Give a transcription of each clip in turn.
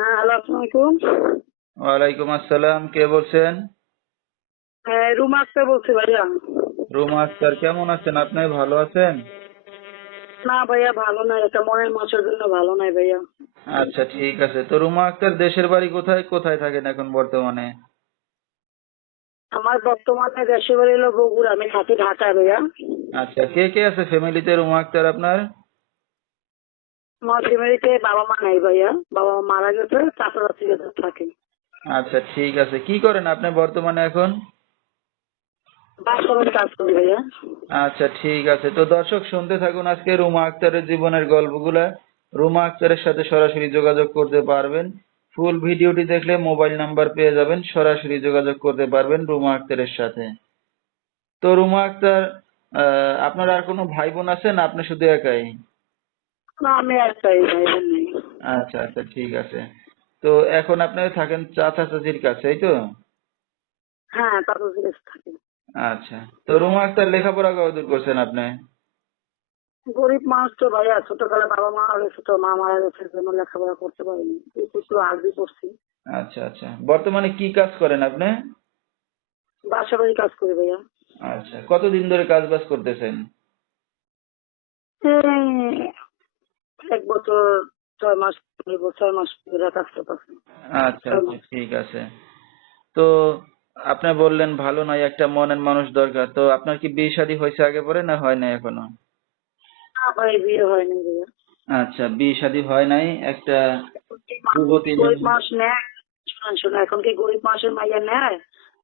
হ্যাঁ হ্যালো আসসালামু আলাইকুম ওয়ালাইকুম আসসালাম কে বলছেন? হ্যাঁ রুমা আক্তার বলছি ভাইয়া। রুমা আক্তার কেমন আছেন? আপনি ভালো আছেন? না ভাইয়া ভালো নাই এটা মনের মাসের জন্য ভালো নাই ভাইয়া। আচ্ছা ঠিক আছে। তো রুমা আক্তার দেশের বাড়ি কোথায়? কোথায় থাকেন এখন বর্তমানে? আমার বর্তমানে দেশের বাড়ি হলো বগুড়া আমি থাকি ঢাকা ভাইয়া। আচ্ছা কে কে আছে ফ্যামিলিতে রুমা আক্তার আপনার? আমার ফ্যামিলিতে বাবা মা নাই ভাইয়া। বাবা মা মারা গেছে চাচা চাচি থাকে। আচ্ছা ঠিক আছে। কি করেন আপনি বর্তমানে এখন? আচ্ছা ঠিক আছে। তো দর্শক শুনতে থাকুন আজকে রুমা আক্তারের জীবনের গল্পগুলা। রুমা আক্তারের সাথে সরাসরি যোগাযোগ করতে পারবেন। ফুল ভিডিওটি দেখলে মোবাইল নাম্বার পেয়ে যাবেন। সরাসরি যোগাযোগ করতে পারবেন রুমা আক্তারের সাথে। তো রুমা আক্তার আহ, আপনার আর কোনো ভাই বোন আছে না আপনি শুধু একাই? না আমি একটাই ভাই বোন নেই। আচ্ছা আচ্ছা ঠিক আছে। তো এখন আপনি থাকেন চাচা চাচির কাছে এই তো? হ্যাঁ চাচা কাছে থাকি। আচ্ছা তো রুমা আক্তার লেখাপড়া কতদূর করছেন আপনি? গরিব মানুষ তো ভাইয়া ছোটবেলা বাবা মা গেছে তো মা মারা গেছে জন্য লেখাপড়া করতে পারিনি। একটু আরবি করছি। আচ্ছা আচ্ছা বর্তমানে কি কাজ করেন আপনি? বাসা বাড়ি কাজ করি ভাইয়া। আচ্ছা কতদিন ধরে কাজ বাজ করতেছেন এক বছর ছয় মাস ছয় মাস ধরে কাজ করতেছি আচ্ছা আচ্ছা ঠিক আছে। তো আপনি বললেন ভালো নয় একটা মনের মানুষ দরকার। তো আপনার কি বিয়ে শাদী হয়েছে আগে পরে না হয় নাই এখনও? না ভাই বিয়ে হয়নি ভাইয়া আচ্ছা বিয়ে শাদী হয় নাই একটা যুবতী গরিব মানুষ নেয়। শোনেন শোনেন এখন কি গরিব মানুষের মাইয়া নেয়?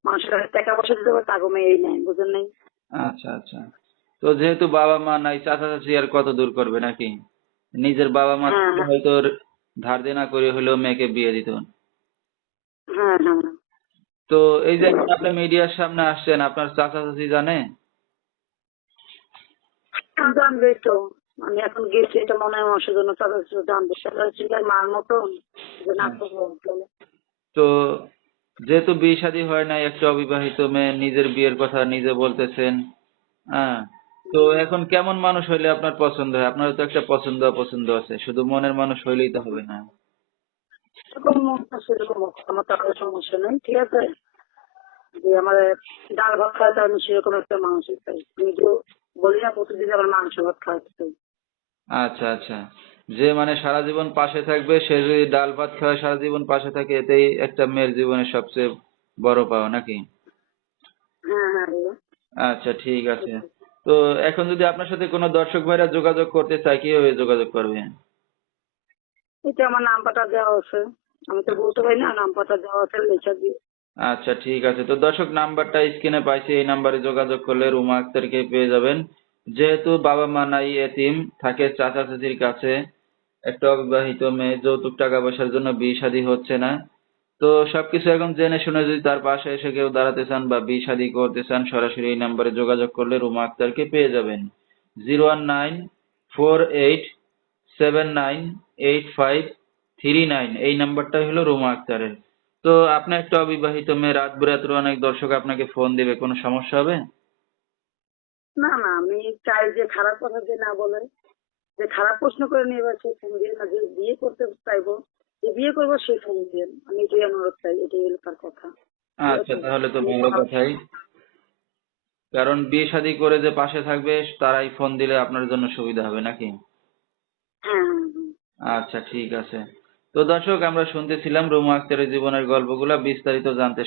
মানুষের কাছে টাকা পয়সা দিতে পারে তাকে মেয়েই নেয় বুঝেন নাই? আচ্ছা আচ্ছা। তো যেহেতু বাবা মা নাই চাচা চাচি আর কত দূর করবে নাকি? নিজের বাবা মা হ্যাঁ, হ্যাঁ। হয়তো ধার দেনা করে হলেও মেয়েকে বিয়ে দিত। হ্যাঁ হ্যাঁ। তো এই যে আপনি মিডিয়ার সামনে আসছেন আপনার চাচা চাচি জানে? জানবে তো। আমি এখন গেছি এটা মনে হয় মানুষের জন্য তাদের জানবে। সেটা মার মতো যে না তো যেহেতু বিয়ে শাদী হয় নাই একটা অবিবাহিত মেয়ে নিজের বিয়ের কথা নিজে বলতেছেন হ্যাঁ তো এখন কেমন মানুষ হইলে আপনার পছন্দ হয়? আপনার তো একটা পছন্দ অপছন্দ আছে। শুধু মনের মানুষ হইলেই তো হবে না। সেরকম মতো সেরকম হোক, আমার টাকার সমস্যা নেই ঠিক আছে? যে আমার ডাল ভাত খাওয়াতে আমি সেরকম একটা মানুষই চাই। আমি তো বলি না প্রতিদিন আমার মাংস ভাত খাওয়াতে চাই। আচ্ছা আচ্ছা। যে মানে সারা জীবন পাশে থাকবে সে যদি ডাল ভাত খায় সারা জীবন পাশে থাকে এতেই একটা মেয়ের জীবনের সবচেয়ে বড় পাওয়া নাকি? হ্যাঁ হ্যাঁ। আচ্ছা ঠিক আছে। তো এখন যদি আপনার সাথে কোনো দর্শক ভাইরা যোগাযোগ করতে চায় কীভাবে যোগাযোগ করবে? এটা আমার নাম্বারটা দেওয়া আছে। আমি তো বলতে পারি না নাম্বারটা দেওয়া আছে লেখা দিয়ে আচ্ছা ঠিক আছে। তো দর্শক নাম্বারটা স্ক্রিনে পাইছি এই নাম্বারে যোগাযোগ করলে রুমা আক্তারকে পেয়ে যাবেন। যেহেতু বাবা মা নাই এতিম থাকে চাচা চাচির কাছে। একটা অবিবাহিত মেয়ে যৌতুক টাকা পয়সার জন্য বিয়ে শাদী হচ্ছে না। তো সবকিছু এখন জেনে শুনে যদি তার পাশে এসে কেউ দাঁড়াতে চান বা বিয়ে শাদী করতে চান, সরাসরি এই নাম্বারে যোগাযোগ করলে রুমা আক্তারকে পেয়ে যাবেন। Zero one nine four eight seven nine eight five three nine এই নাম্বারটা হলো রুমা আক্তারের। তো আপনার একটা অবিবাহিত মেয়ে রাত বিরাত্র অনেক দর্শক আপনাকে ফোন দেবে, কোনো সমস্যা হবে? না না, আমি চাই যে খারাপ কথা যে না বলে, যে খারাপ প্রশ্ন করে নিয়ে এবার বিয়ে করতে চাইব বিয়ে করব সে ফোন দিয়ে। আমি এটাই অনুরোধ চাই এটাই হলো তার কথা। আচ্ছা তাহলে তো ভালো কথাই। কারণ বিয়ে শাদী করে যে পাশে থাকবে তারাই ফোন দিলে আপনার জন্য সুবিধা হবে নাকি? হ্যাঁ হ্যাঁ হ্যাঁ। আচ্ছা ঠিক আছে। তো দর্শক আমরা শুনতেছিলাম রুমা আক্তারের জীবনের গল্পগুলা বিস্তারিত জানতে